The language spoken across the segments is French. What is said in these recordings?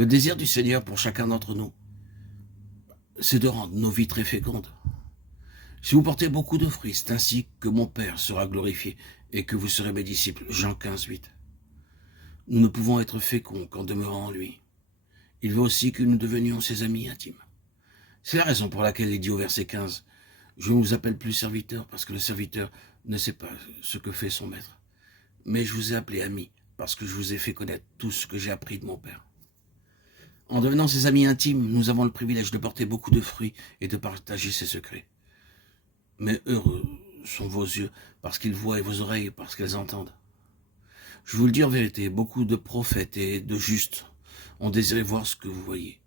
Le désir du Seigneur pour chacun d'entre nous, c'est de rendre nos vies très fécondes. Si vous portez beaucoup de fruits, c'est ainsi que mon Père sera glorifié et que vous serez mes disciples. Jean 15, 8. Nous ne pouvons être féconds qu'en demeurant en lui. Il veut aussi que nous devenions ses amis intimes. C'est la raison pour laquelle il dit au verset 15, « Je ne vous appelle plus serviteur parce que le serviteur ne sait pas ce que fait son maître. Mais je vous ai appelé ami parce que je vous ai fait connaître tout ce que j'ai appris de mon Père. » En devenant ses amis intimes, nous avons le privilège de porter beaucoup de fruits et de partager ses secrets. Mais heureux sont vos yeux parce qu'ils voient et vos oreilles parce qu'elles entendent. Je vous le dis en vérité, beaucoup de prophètes et de justes ont désiré voir ce que vous voyez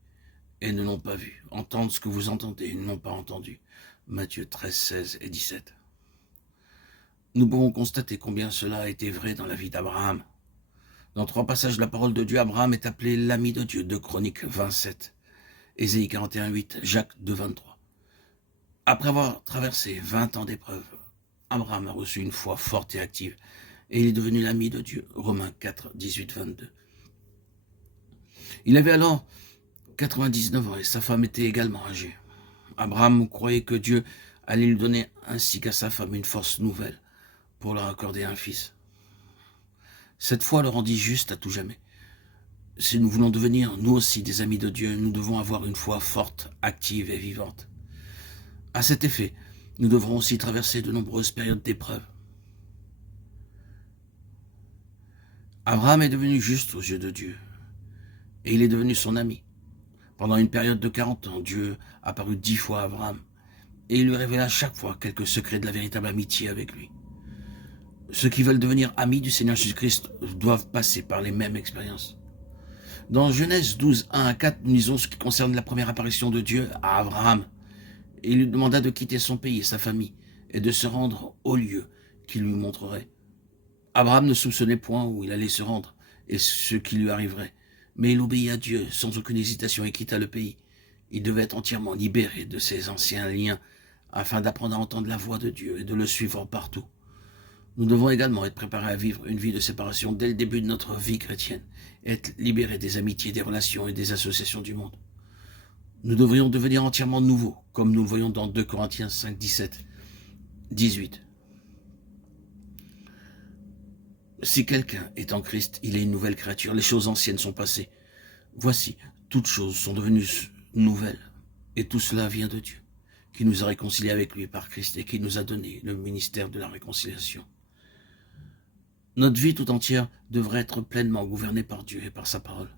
et ne l'ont pas vu, entendre ce que vous entendez et ne l'ont pas entendu. Matthieu 13, 16 et 17. Nous pouvons constater combien cela a été vrai dans la vie d'Abraham. Dans 3 passages de la parole de Dieu, Abraham est appelé l'ami de Dieu, 2 Chroniques 27, Ésaïe 41, 8, Jacques 2, 23. Après avoir traversé 20 ans d'épreuves, Abraham a reçu une foi forte et active, et il est devenu l'ami de Dieu, Romains 4, 18, 22. Il avait alors 99 ans et sa femme était également âgée. Abraham croyait que Dieu allait lui donner ainsi qu'à sa femme une force nouvelle pour leur accorder un fils. Cette foi le rendit juste à tout jamais. Si nous voulons devenir, nous aussi, des amis de Dieu, nous devons avoir une foi forte, active et vivante. À cet effet, nous devrons aussi traverser de nombreuses périodes d'épreuves. Abraham est devenu juste aux yeux de Dieu, et il est devenu son ami. Pendant une période de 40 ans, Dieu apparut 10 fois à Abraham, et il lui révéla chaque fois quelques secrets de la véritable amitié avec lui. Ceux qui veulent devenir amis du Seigneur Jésus-Christ doivent passer par les mêmes expériences. Dans Genèse 12, 1 à 4, nous lisons ce qui concerne la première apparition de Dieu à Abraham. Il lui demanda de quitter son pays et sa famille et de se rendre au lieu qu'il lui montrerait. Abraham ne soupçonnait point où il allait se rendre et ce qui lui arriverait, mais il obéit à Dieu sans aucune hésitation et quitta le pays. Il devait être entièrement libéré de ses anciens liens afin d'apprendre à entendre la voix de Dieu et de le suivre partout. Nous devons également être préparés à vivre une vie de séparation dès le début de notre vie chrétienne, être libérés des amitiés, des relations et des associations du monde. Nous devrions devenir entièrement nouveaux, comme nous le voyons dans 2 Corinthiens 5, 17, 18. Si quelqu'un est en Christ, il est une nouvelle créature. Les choses anciennes sont passées. Voici, toutes choses sont devenues nouvelles. Et tout cela vient de Dieu, qui nous a réconciliés avec lui par Christ et qui nous a donné le ministère de la réconciliation. Notre vie tout entière devrait être pleinement gouvernée par Dieu et par sa parole.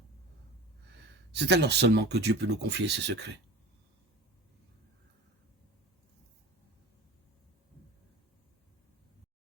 C'est alors seulement que Dieu peut nous confier ses secrets.